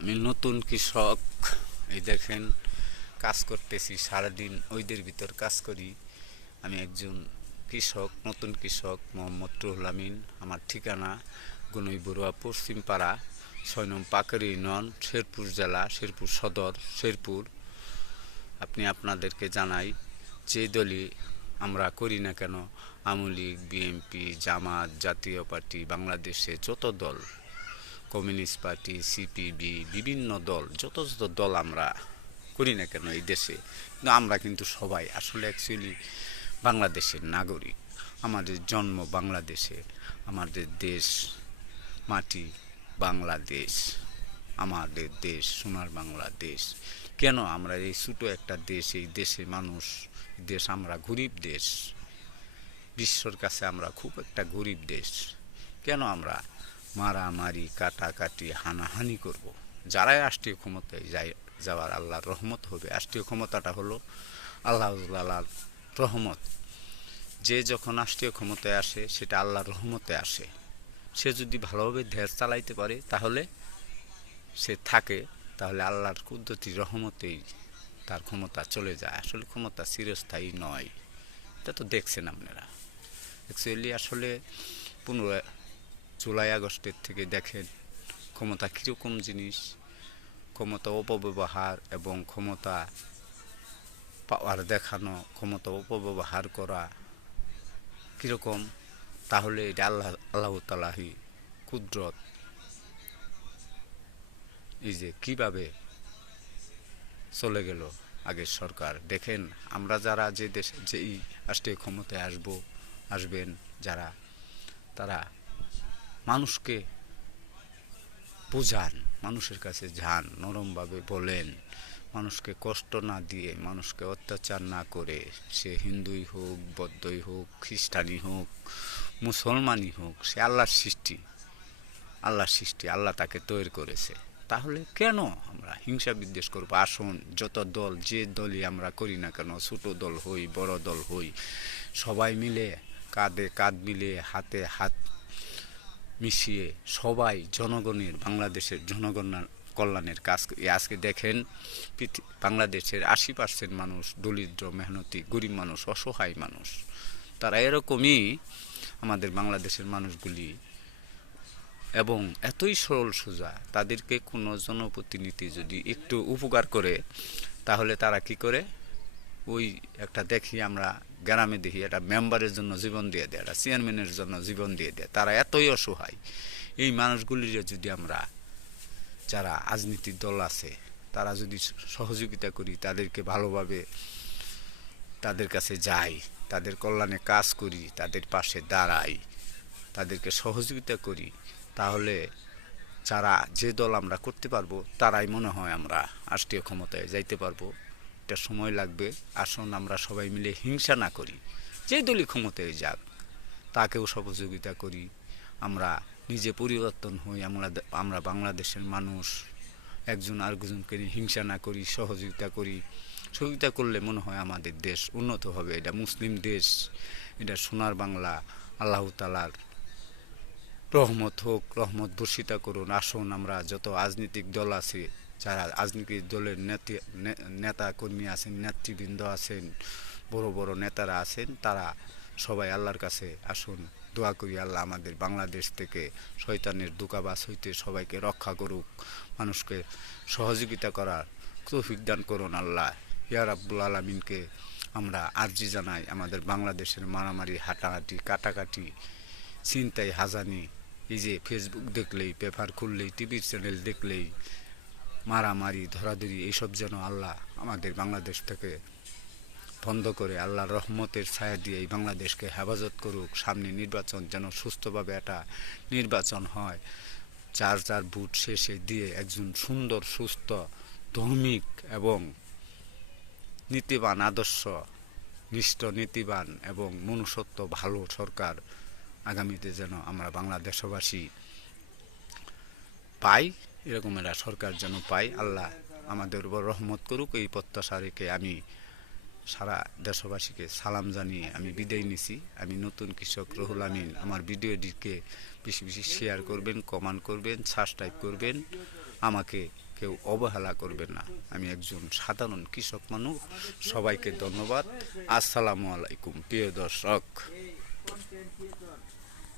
আমি নতুন কৃষক। এই দেখেন, কাজ করতেছি সারাদিন, ওইদের ভিতর কাজ করি। আমি একজন কৃষক, নতুন কৃষক, মোহাম্মদ রুহুল আমিন। আমার ঠিকানা গুনই বড়ুয়া পশ্চিমপাড়া, ৬ নং পাকড়ি ইউনিয়ন, শেরপুর জেলা, শেরপুর সদর, শেরপুর। আপনাদেরকে জানাই, যে দলই আমরা করি না কেন, আওয়ামী লীগ, বিএনপি, জামাত, জাতীয় পার্টি, বাংলাদেশে যত দল, কমিউনিস্ট পার্টি, সিপিবি, বিভিন্ন দল, যত যত দল আমরা করি না কেন এই দেশে, কিন্তু আমরা কিন্তু সবাই আসলে অ্যাকচুয়ালি বাংলাদেশের নাগরিক। আমাদের জন্ম বাংলাদেশে, আমাদের দেশ মাটি বাংলাদেশ, আমাদের দেশ সোনার বাংলাদেশ। কেন আমরা এই ছোটো একটা দেশ, এই দেশে মানুষ, দেশ আমরা গরিব দেশ, বিশ্বর কাছে আমরা খুব একটা গরিব দেশ। কেন আমরা মারামারি, কাটাকাটি, হানাহানি করব? যারাই রাষ্ট্রীয় ক্ষমতায় যাওয়ার আল্লাহর রহমত হবে। রাষ্ট্রীয় ক্ষমতাটা হলো আল্লাহর রহমত। যে যখন রাষ্ট্রীয় ক্ষমতায় আসে সেটা আল্লাহর রহমতে আসে। সে যদি ভালোভাবে দেশ চালাইতে পারে তাহলে সে থাকে, তাহলে আল্লাহর কুদরতি রহমতেই তার ক্ষমতা চলে যায়। আসলে ক্ষমতা চিরস্থায়ী নয়, এটা তো দেখছেন আপনারা। অ্যাকচুয়ালি আসলে 15 জুলাই আগস্টের থেকে দেখেন ক্ষমতা কীরকম জিনিস। ক্ষমতা অপব্যবহার এবং ক্ষমতা পাওয়ার দেখানো, ক্ষমতা অপব্যবহার করা কীরকম, তাহলে এটা আল্লাহ তাআলারই কুদরত। এই যে কীভাবে চলে গেল আগের সরকার। দেখেন, আমরা যারা যে দেশে যেই রাষ্ট্রীয় ক্ষমতায় আসবেন যারা, তারা মানুষকে বুঝান, মানুষের কাছে যান, নরমভাবে বলেন, মানুষকে কষ্ট না দিয়ে, মানুষকে অত্যাচার না করে, সে হিন্দুই হোক, বৌদ্ধই হোক, খ্রিস্টানই হোক, মুসলমানই হোক, সে আল্লাহর সৃষ্টি, আল্লাহ তাকে তৈরি করেছে। তাহলে কেন আমরা হিংসা বিদ্বেষ করবো? আসুন, যত দল, যে দলই আমরা করি না কেন, ছোট দল হই, বড় দল হই, সবাই মিলে কাঁধে কাঁধ মিলিয়ে, হাতে হাত মিশিয়ে সবাই জনগণের, বাংলাদেশের জনগণের কল্যাণের কাজ করি। আজকে দেখেন, বাংলাদেশের 80% মানুষ দরিদ্র, মেহনতি, গরিব মানুষ, অসহায় মানুষ। তারা এরকমই আমাদের বাংলাদেশের মানুষগুলি, এবং এতই সরল সোজা। তাদেরকে কোনো জনপ্রতিনিধি যদি একটু উপকার করে, তাহলে তারা কি করে, ওই একটা দেখি আমরা গ্রামে দেখি, একটা মেম্বারের জন্য জীবন দিয়ে দেয়, একটা চেয়ারম্যানের জন্য জীবন দিয়ে দেয়। তারা এতই অসহায়। এই মানুষগুলির যদি আমরা, যারা রাজনীতির দল আছে, তারা যদি সহযোগিতা করি, তাদেরকে ভালোভাবে তাদের কাছে যাই, তাদের কল্যাণে কাজ করি, তাদের পাশে দাঁড়াই, তাদেরকে সহযোগিতা করি, তাহলে যারা যে দল আমরা করতে পারবো, তারাই মনে হয় আমরা রাষ্ট্রীয় ক্ষমতায় যাইতে পারবো। এটা সময় লাগবে। আসুন আমরা সবাই মিলে হিংসা না করি, যে দলই ক্ষমতায় যাক তাকেও সহযোগিতা করি। আমরা নিজে পরিবর্তন হই। আমরা বাংলাদেশের মানুষ, একজন আরেকজনকে হিংসা না করি, সহযোগিতা করি। সহযোগিতা করলে মনে হয় আমাদের দেশ উন্নত হবে। এটা মুসলিম দেশ, এটা সোনার বাংলা। আল্লাহ তাআলার রহমত হোক, রহমত বর্ষিতা করুন। আসুন আমরা যত রাজনৈতিক দল আছে, যারা রাজনৈতিক দলের নেতা কর্মী আছেন, নেতৃবৃন্দ আছেন, বড় বড় নেতারা আছেন, তারা সবাই আল্লাহর কাছে আসুন, দোয়া করি আল্লাহ আমাদের বাংলাদেশ থেকে শয়তানের দোকাবাজ হইতে সবাইকে রক্ষা করুক, মানুষকে সহযোগিতা করার তৌফিক দান করুন আল্লাহ। ইয়া রাব্বুল আলামিনকে আমরা আরজি জানাই। আমাদের বাংলাদেশের মারামারি, হাঁটাহাঁটি, কাটাকাটি, ছিনতাই, হাজানি, এই যে ফেসবুক দেখলেই, পেপার খুললেই, টিভির চ্যানেল দেখলেই মারামারি, ধরাধরি, এইসব যেন আল্লাহ আমাদের বাংলাদেশ থেকে বন্ধ করে আল্লাহর রহমতের ছায়া দিয়ে এই বাংলাদেশকে হেফাজত করুক। সামনে নির্বাচন যেন সুস্থভাবে একটা নির্বাচন হয়, যার ভোট শেষে দিয়ে একজন সুন্দর, সুস্থ, ধর্মিক এবং নীতিবান, আদর্শ নিষ্ঠ, নীতিবান এবং মনুষ্যত্ব ভালো সরকার আগামীতে যেন আমরা বাংলাদেশবাসী পাই। এরকম একটা সরকার যেন পাই। আল্লাহ আমাদের উপর রহমত করুক, এই প্রত্যাশা রেখে আমি সারা দেশবাসীকে সালাম জানিয়ে আমি বিদায় নিছি। আমি নতুন কৃষক রুহুল আমিন। আমার ভিডিওটিকে বেশি বেশি শেয়ার করবেন, কমেন্ট করবেন, সাবস্ক্রাইব করবেন, আমাকে কেউ অবহেলা করবে না। আমি একজন সাধারণ কৃষক মানুষ। সবাইকে ধন্যবাদ। আসসালামু আলাইকুম প্রিয় দর্শক।